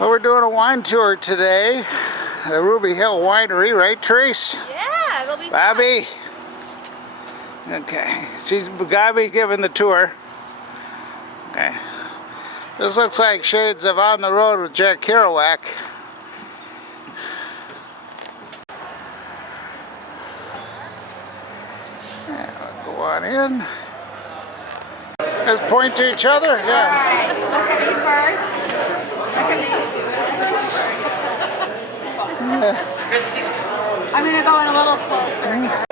Well, we're doing a wine tour today. The Ruby Hill Winery, right, Trace? Yeah, it'll be Bobby. Okay, she's Bobby giving the tour. Okay. This looks like shades of On the Road with Jack Kerouac. And we'll go on in. Let's point to each other. Yeah. Alright, look at me first. Look at me. I'm going to go in a little closer here.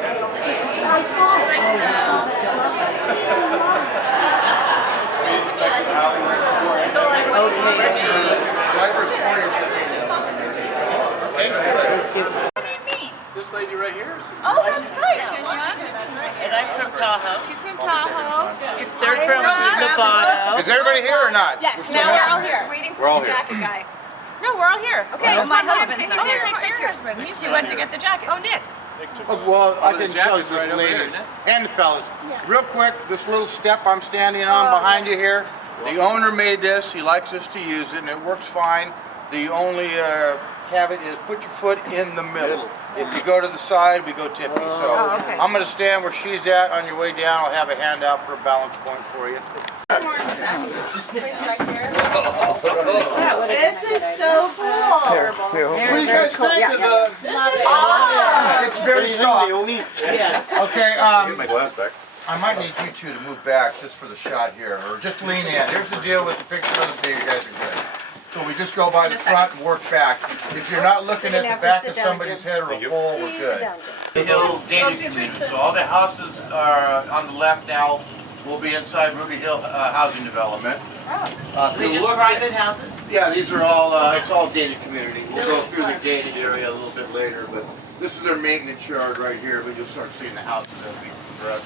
So like what do you Driver's pointer should be What do you mean? This lady right here? Oh, that's right, Virginia. And I'm from Tahoe. She's from Tahoe. They're from Nevada. Is everybody here or not? Yes, now we're all here. Waiting for the jacket guy. No, we're all here. Okay, Well, my husband's not here. Take pictures. He went to get the jacket. Oh, Nick. Well, I can tell you, ladies and fellas, real quick, this little step I'm standing on behind you here, the owner made this, he likes us to use it, and it works fine. The only caveat is put your foot in the middle. If you go to the side, we go tippy. So okay. I'm going to stand where she's at. On your way down, I'll have a handout for a balance point for you. This is so cool. What do you guys think of the... It's very soft. Okay, Get my glass back. I might need you two to move back just for the shot here, or just lean in. Here's the deal with the picture of the day, you guys are good. So we just go by the front and work back. If you're not looking at the back of somebody's head or a pole, we're good. The Hill gated community, so all the houses are on the left now will be inside Ruby Hill housing development. Are they just private houses? Yeah, these are all, it's all gated community. We'll go through the gated area a little bit later, but this is their maintenance yard right here, but you'll start seeing the houses as we progress.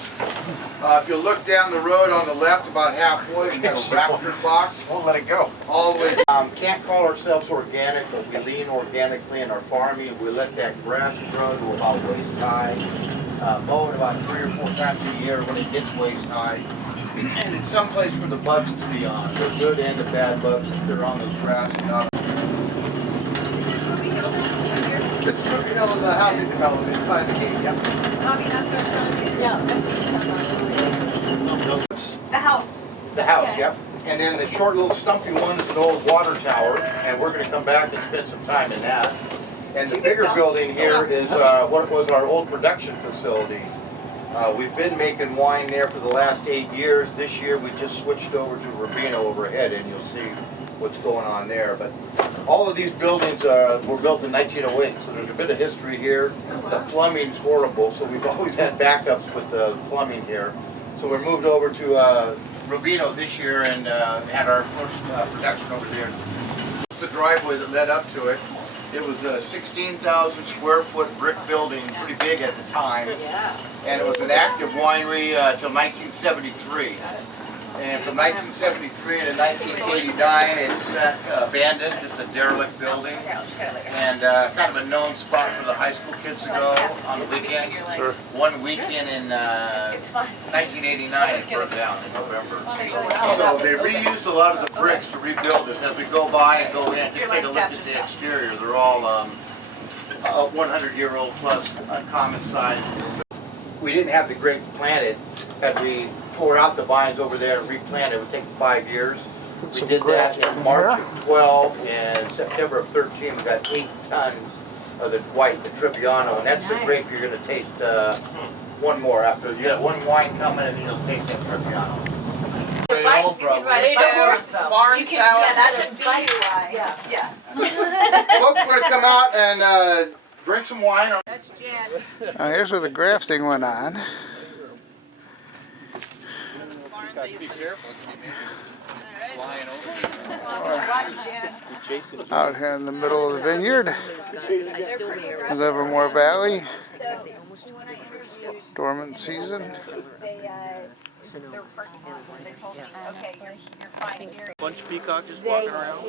If you look down the road on the left about halfway, we got a raptor box. Won't let it go. All the way down. Can't call ourselves organic, but we lean organically in our farming. We let that grass grow to about waist high. Mow it about 3 or 4 times a year when it gets waist high. And it's someplace for the bugs to be on. The good and the bad bugs, if they're on the grass and not. This is Ruby Hill, the housing development inside the gate, yep. The house. The house, yep. And then the short little stumpy one is an old water tower, and we're gonna come back and spend some time in that. And the bigger building here is what was our old production facility. We've been making wine there for the last 8 years. This year we just switched over to Rubino overhead, and you'll see what's going on there. But all of these buildings were built in 1908, so there's a bit of history here. The plumbing's horrible, so we've always had backups with the plumbing here. So we moved over to Rubino this year and had our first production over there. The driveway that led up to it. It was a 16,000 square foot brick building, pretty big at the time. And it was an active winery till 1973. And from 1973 to 1989, it sat abandoned, just a derelict building. And kind of a known spot for the high school kids to go on the weekends. One weekend in 1989, it burned down in November. So they reused a lot of the bricks to rebuild this. As we go by and go in, just take a look at the exterior. They're all 100-year-old plus uncommon size. We didn't have the grapes planted. Had we tore out the vines over there and replanted, it would take 5 years. We did that in March of 12 and September of 13. We got 8 tons of the white, the Trebbiano, and that's the grape you're going to taste one more after. You got one wine coming and you'll taste that Trebbiano. You can ride a horse though. Barn sour. Yeah, that's a bike ride. Yeah. Folks, we're going to come out and drink some wine. That's Jen. Here's where the grafting went on. Be careful. Flying Watch Jen. Out here in the middle of the vineyard. Livermore Valley. Dormant season. Bunch of peacocks just walking around.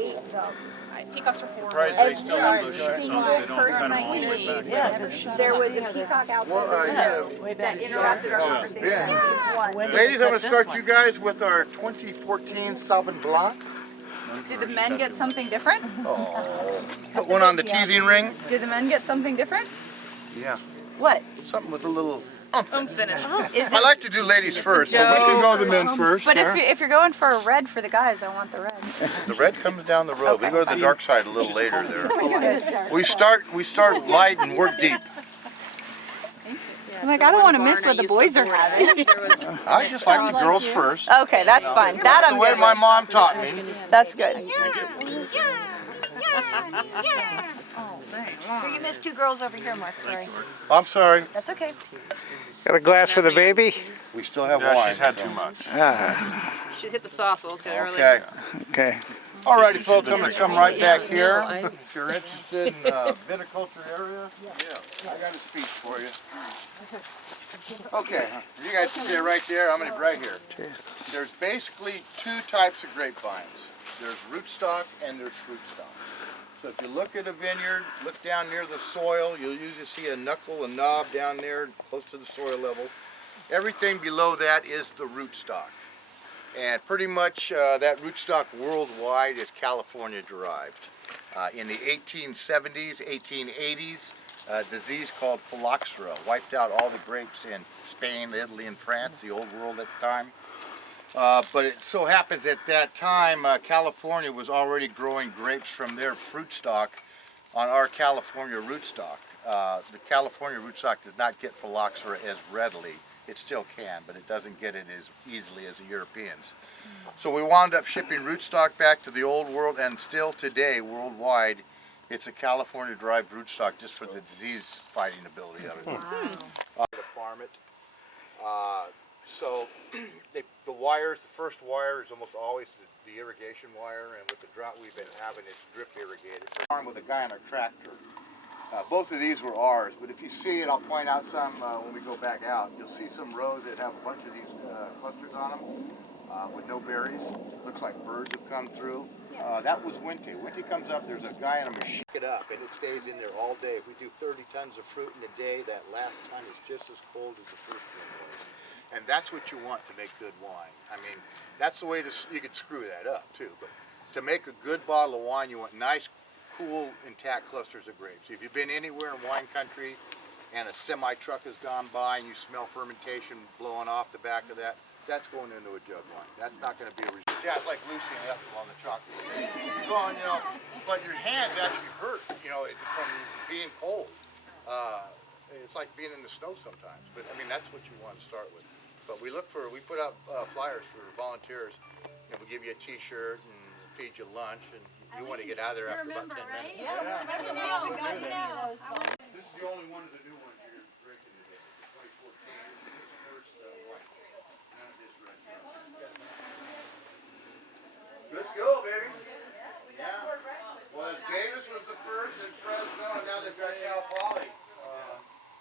Peacocks are horrible. Surprised they still have those shoots on. They don't kind of all the way back. There was a peacock outside that interrupted our conversation. Yeah. Ladies, I'm going to start you guys with our 2014 Sauvignon Blanc. Do the men get something different? Put one on the teething ring. Do the men get something different? Yeah, What? something with a little umph. Is I it? like to do ladies first, but we can go the men first. But if you're going for a red for the guys, I want the red. The red comes down the road. We go to the dark side a little later there. We start light and work deep. I'm like, I don't want to miss what the boys are having. I just like the girls first. Okay, that's fine. That The I'm way good my with. mom taught me. That's good. You missed two girls over here, Mark, sorry. I'm sorry. That's okay. Got a glass for the baby? We still have Yeah, wine. she's had too much. Should hit the sauce a little bit early. Okay. Okay. Alrighty, folks, I'm gonna come right back here. If you're interested in viticulture area, I got a speech for you. Okay, you guys stay right there. I'm gonna be right here. There's basically two types of grapevines. There's rootstock and there's fruitstock. So if you look at a vineyard, look down near the soil, you'll usually see a knuckle, a knob down there close to the soil level. Everything below that is the rootstock. And pretty much that rootstock worldwide is California derived. In the 1870s, 1880s, a disease called phylloxera wiped out all the grapes in Spain, Italy, and France, the old world at the time. But it so happens at that time, California was already growing grapes from their fruit stock on our California rootstock. The California rootstock does not get phylloxera as readily. It still can, but it doesn't get it as easily as the Europeans. So we wound up shipping rootstock back to the old world, and still today, worldwide, it's a California-derived rootstock just for the disease-fighting ability of it. To farm it. So the wires, the first wire is almost always the irrigation wire, and with the drought we've been having, it's drip irrigated. So farm with a guy on a tractor. Both of these were ours, but if you see it, I'll point out some when we go back out. You'll see some rows that have a bunch of these clusters on them with no berries. Looks like birds have come through. That was Winty. Winty comes up, there's a guy on a machine. It up, and it stays in there all day. If we do 30 tons of fruit in a day, that last ton is just as cold as the first one was. And that's what you want to make good wine. I mean, that's the way you could screw that up too. But to make a good bottle of wine, you want nice, cool, intact clusters of grapes. If you've been anywhere in wine country and a semi-truck has gone by and you smell fermentation blowing off the back of that, that's going into a jug wine. That's not going to be a result. Yeah, it's like Lucy and Ethel on the chocolate. You're going, but your hands actually hurt, from being cold. It's like being in the snow sometimes. But I mean, that's what you want to start with. But we put out flyers for volunteers. We'll give you a T-shirt and feed you lunch, and you want to get out of there after about 10 minutes. Yeah, This is the only one of the new ones you're drinking today. The 2014. This is the first white. None of this red. Let's go, baby. Yeah. Well, Davis was the first, and Fresno, and now they've got Cal Poly.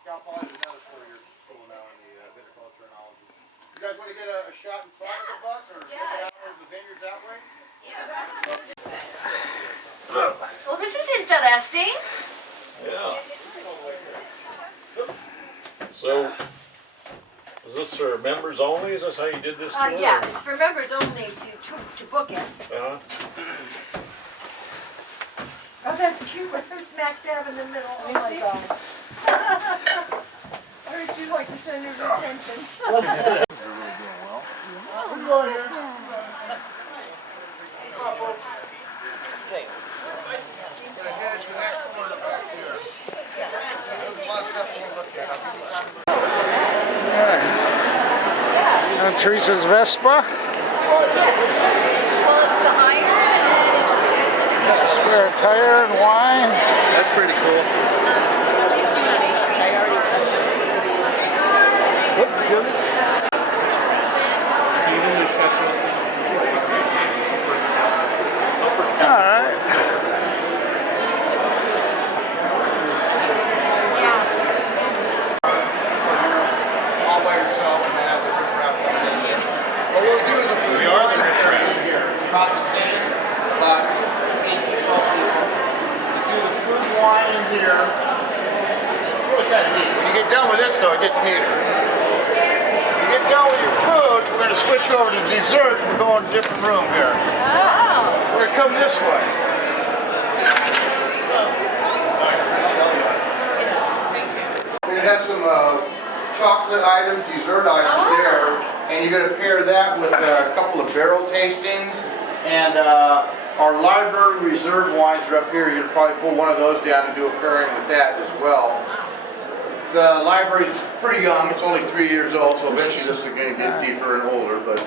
Cal Poly is another 4-year school now in the viticulture and ology. You guys want to get a shot in front of the bus, or look out over the vineyards that way? Well, this is interesting. Yeah. So, is this for members only? Is this how you did this tour? Yeah, it's for members only to book it. Uh-huh. Oh, that's cute. We're smack dab in the middle. Oh my God. Aren't you like the center of attention? We're really doing well. Who's going here? Come on, folks. Gonna head to the next corner back here. There's a lot of stuff we'll look at. I'll give you time to look. And Teresa's Vespa. Well, it's the iron and then Spare tire and wine. That's pretty cool. Alright. All by yourself and then have the riprap coming in here. What we'll do is a food wine in here. It's about the same, about 8 to 12 people. You do the food wine in here. It's really kind of neat. When you get done with this though, it gets neater. When you get done with your food, we're going to switch over to dessert. We're going to a different room here. Oh. We're gonna come this way. We have some chocolate items, dessert items there, and you're gonna pair that with a couple of barrel tastings, and our library reserve wines are up here. You'll probably pull one of those down and do a pairing with that as well. The library's pretty young, it's only 3 years old, so eventually this is gonna get deeper and older, but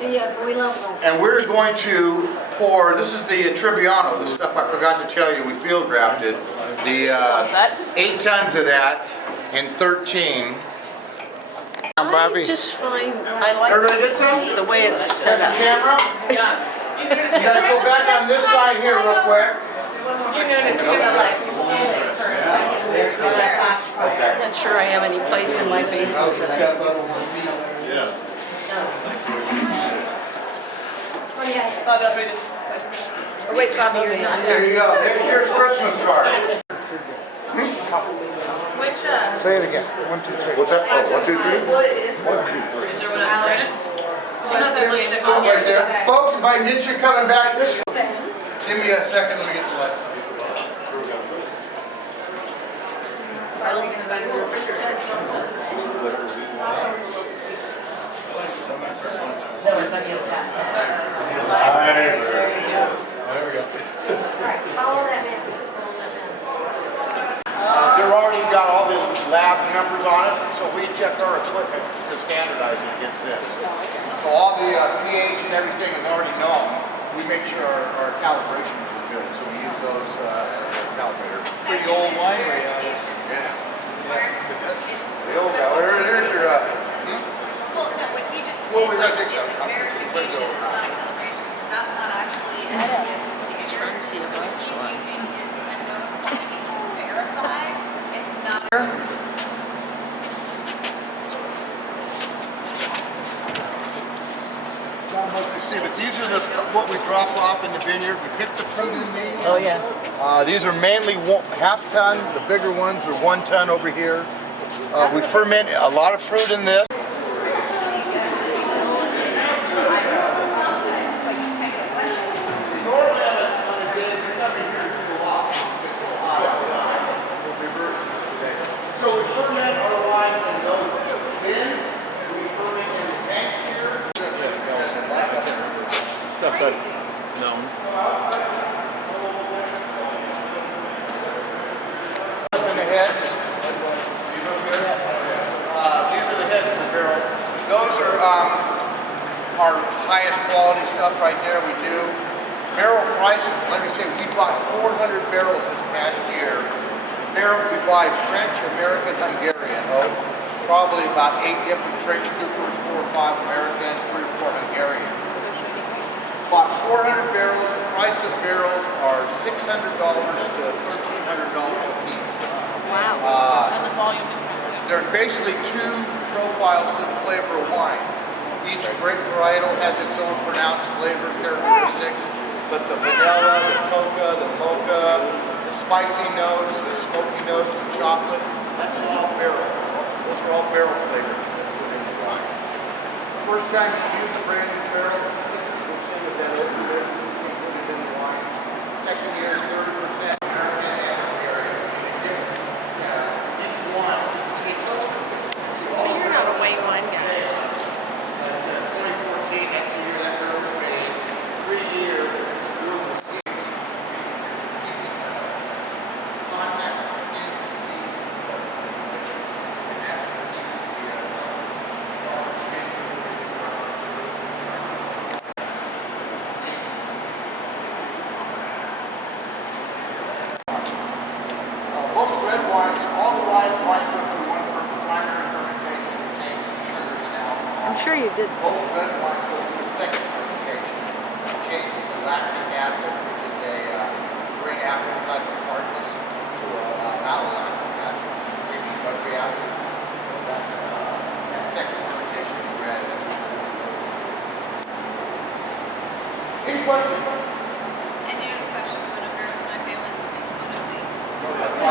Yeah, we love them. and we're going to pour, this is the Trebbiano, the stuff I forgot to tell you, we field grafted. The 8 tons of that in 13. Bobby. Just fine. I like Everybody get some? the way it's Set set the up. camera. You guys go back on this side here real quick. I'm not sure I have any place in my basement for that. Oh, wait, Bobby, you're not There there. you go, next year's Christmas card. Say it again. 1, 2, 3. What's that? Oh, 1, 2, 3? Right there. Folks, if I can get you coming back this way. Give me a second, let me get the lights. They're already got all the lab numbers on it, so we check our equipment to standardize it against this. So all the pH and everything is already known. We make sure our calibrations are good, so we use those calibrator. Pretty old winery out there. Yeah. The old guy. There's your. Well, no, what he just Well, did we was gotta take it's a some. verification, it's not a calibration, because that's not actually an MTS Trying to see standard. if So what I he's saw it. using is a number we need to verify, it's not. You see, but these are what we drop off in the vineyard. We pick the fruit in these. Oh, yeah. These are mainly half ton. The bigger ones are 1 ton over here. We ferment a lot of fruit in this. So we ferment our wine in those bins. We ferment in the tanks here. Stuff that's known. In the heads. You look good. These are the heads of the barrel. Those are our highest quality stuff right there. We do barrel prices. Let me say, we bought 400 barrels this past year. Barrel we buy French, American, Hungarian. Oh, probably about 8 different French coopers, 4 or 5 American, 3 or 4 Hungarian. Bought 400 barrels. The price of barrels are $600 to $1,300 a piece. Wow. And the volume is There's basically 2 profiles to the flavor of wine. Each grape varietal has its own pronounced flavor characteristics, but the vanilla, the coca, the mocha, the spicy notes, the smoky notes, the chocolate, that's all barrel. Those are all barrel flavors that put in the wine. First time you use a brand new barrel, 60% of that open barrel you can put it in the wine. Second year is 30% American and Hungarian. Each one. You're not a white wine guy. 2014, that's the year that barrel was made. 3 years. Most red wines, all the wines go through one primary fermentation, the same sugars and alcohol. I'm sure you did. Most red wines go through a second fermentation. It changes the lactic acid, which is a green apple type of tartness, to a malolactic acid, creamy buttery acid. So that second fermentation is red. That's what we're going to go with. Any questions? I do have a question for the girls, my family's looking for me. I'm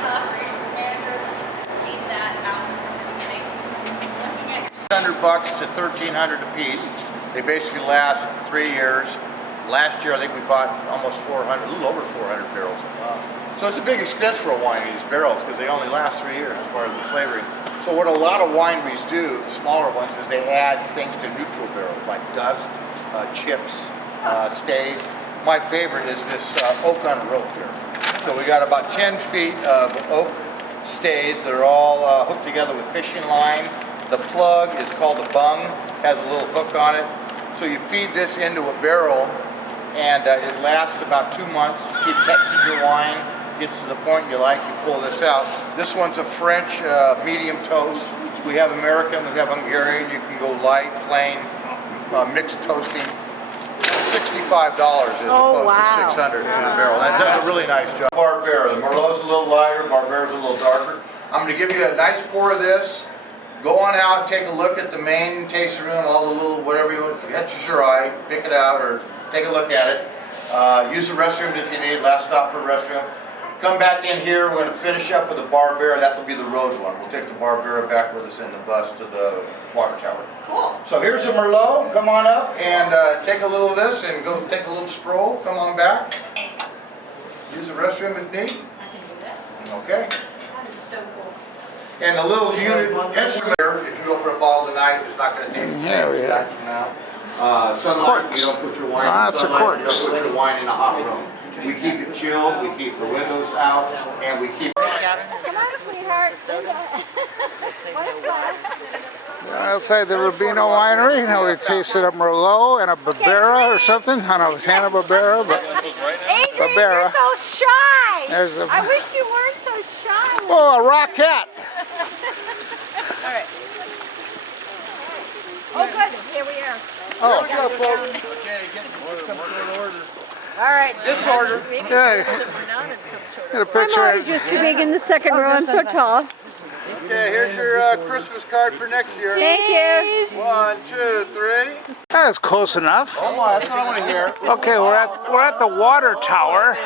an operations manager that has seen that out from the beginning. Looking at your $600 to $1,300 a piece. They basically last 3 years. Last year, I think we bought almost 400, a little over 400 barrels. So it's a big expense for a wine, these barrels, because they only last 3 years as far as the flavoring. So what a lot of wineries do, smaller ones, is they add things to neutral barrels, like dust, chips, staves. My favorite is this oak on a rope here. So we got about 10 feet of oak stays that are all hooked together with fishing line. The plug is called a bung, has a little hook on it. So you feed this into a barrel, and it lasts about 2 months. Keep testing your wine, gets to the point you like, you pull this out. This one's a French medium toast. We have American, we have Hungarian. You can go light, plain, mixed toasting. $65 as opposed to $600 for the barrel. And it does a really nice job. Barbera. The Merlot's a little lighter, Barbera's a little darker. I'm going to give you a nice pour of this. Go on out and take a look at the main tasting room, all the little whatever you want. Catches your eye, pick it out or take a look at it. Use the restroom if you need, last stop for the restroom. Come back in here, we're going to finish up with the Barbera. That will be the road one. We'll take the Barbera back with us in the bus to the water tower. Cool. So here's the Merlot. Come on up and take a little of this and go take a little stroll. Come on back. Use the restroom if need. Okay. That is so cool. And the little unit instrument, if you open a bottle tonight, it's not going to taste the same as that from now. Sunlight, you don't put your wine in sunlight, you don't put your wine in a hot room. We keep it chilled, we keep the windows out, and we keep... Come on, sweetheart. Outside the Rubino Winery, you know, we tasted a Merlot and a Barbera or something. I don't know if it's Hannah Barbera, but Adrian, Barbera. you're so shy. There's a... I wish you weren't so shy. Oh, a rocket! All right. Oh, good. Here we are. Oh, Okay, get some sort of order. All right. Disorder. yeah. Get a picture. Just too big in the second row. I'm so tall. Okay, here's your Christmas card for next year. Thank you. 1, 2, 3. That's close enough. Oh my, that's what I want to hear. Okay, we're at the water tower.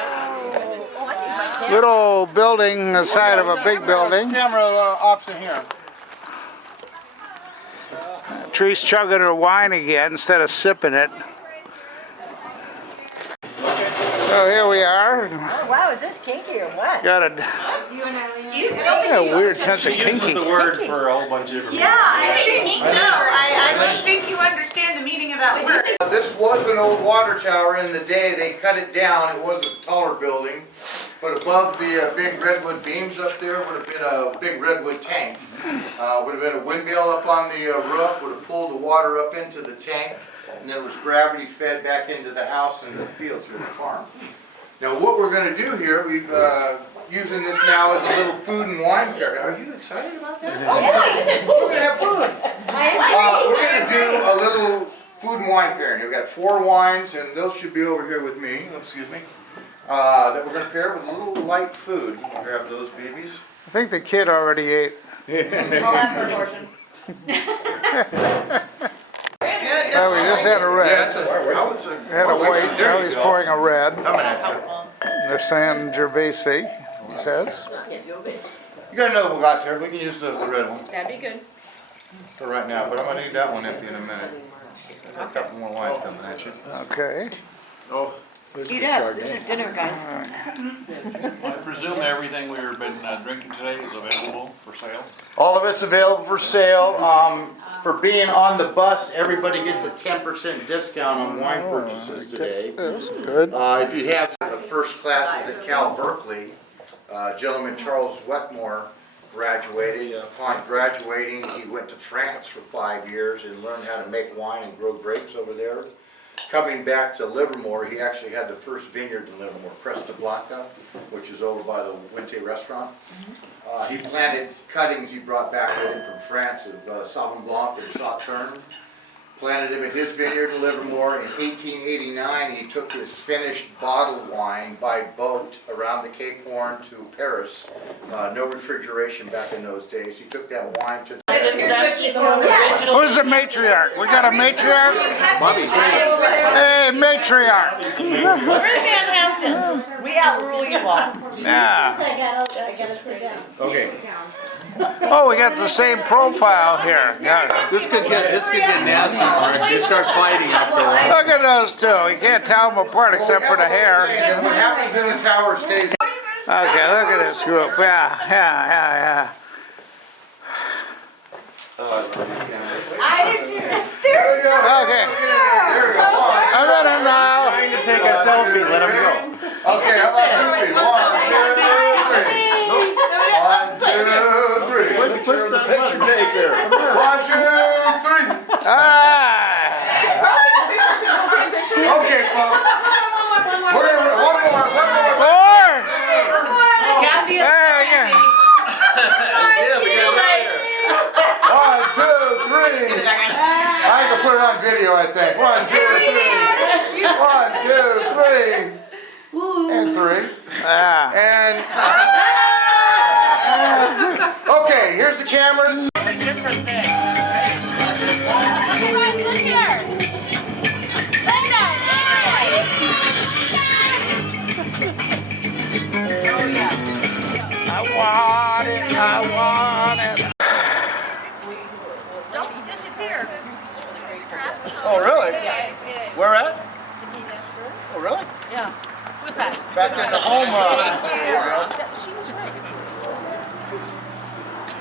Little building, the side of a big building. Camera option here. Tree's chugging her wine again instead of sipping it. So here we are. Oh, wow, is this kinky or what? Got a, Excuse me? a weird sense of She uses kinky. the word for a whole bunch of different Yeah, I think so. I don't think you understand the meaning of that word. This was an old water tower in the day. They cut it down. It was a taller building. But above the big redwood beams up there would have been a big redwood tank. Would have been a windmill up on the roof, would have pulled the water up into the tank, and then it was gravity fed back into the house and the field through the farm. Now what we're going to do here, we've using this now as a little food and wine area. Are you excited about that? Oh, yeah, you said food. We're going to have food. We're going to do a little food and wine pairing. We've got 4 wines, and those should be over here with me. Excuse me. That we're going to pair with a little light food. I'll grab those babies. I think the kid already ate. I'll ask for a portion. Oh, we just had a Yeah, red. that's a, Had a white. There Now you he's go. pouring a red. Coming at you. The San Gervasi, he says. You got another glass here. We can use the red one That'd be good. for right now, but I'm going to need that one empty in a minute. Got a couple more wines coming at you. Okay. Oh, Eat up. This is dinner, guys. I presume everything we've been drinking today is available for sale? All of it's available for sale. For being on the bus, everybody gets a 10% discount on wine purchases today. That's good. If you have the first classes at Cal Berkeley, gentleman Charles Wetmore graduated. Upon graduating, he went to France for 5 years and learned how to make wine and grow grapes over there. Coming back to Livermore, he actually had the first vineyard in Livermore, Cresta Blanca, which is over by the Wente restaurant. He planted cuttings he brought back with him from France of Sauvignon Blanc and Sauterne. Planted them in his vineyard in Livermore. In 1889, he took his finished bottled wine by boat around the Cape Horn to Paris. No refrigeration back in those days. He took that wine to... Who's the matriarch? We got a matriarch? Bobby, Hey, Okay, matriarch. We're the Van Haeftens. We outrule you all. Yeah. I gotta sit down. Okay. Oh, we got the same profile here. Yeah. This could get nasty, Mark. They start fighting after a while. Look at those two. You can't tell them apart except for the hair. And what happens in the tower stays. Okay, look at this group. Yeah. I did too. There we go. Okay. There we go. I'm in it now. Trying to take a selfie, let him go. Okay, how about you three? 1, 2, 3. 1, 2, 3. Push the picture taker. 1, 2, 3. Okay, folks. We're gonna one more. Four. Kathy is There we go. 1, 2, 3. I can put it on video, I think. 1, 2, 3. 1, 2, 3. And 3. Yeah. And okay, here's the cameras. Look here. Linda, I want it. Don't disappear. Oh, really? Where at? Oh, really? Yeah. Who's that? Back in the home. She was right.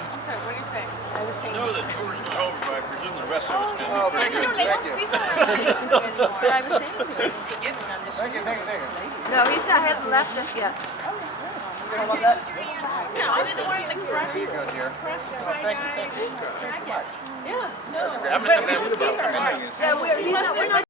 I'm sorry, what are you saying? I was saying. No, the tour's not over, but I presume the rest of us can. Oh, thank you. They don't see her anymore. But I was saying to him, he did when I'm just. Thank you. No, hasn't left us yet. No, I didn't want to crush Here you go, dear. Oh, thank you. Yeah. I'm gonna come in. Yeah, we're not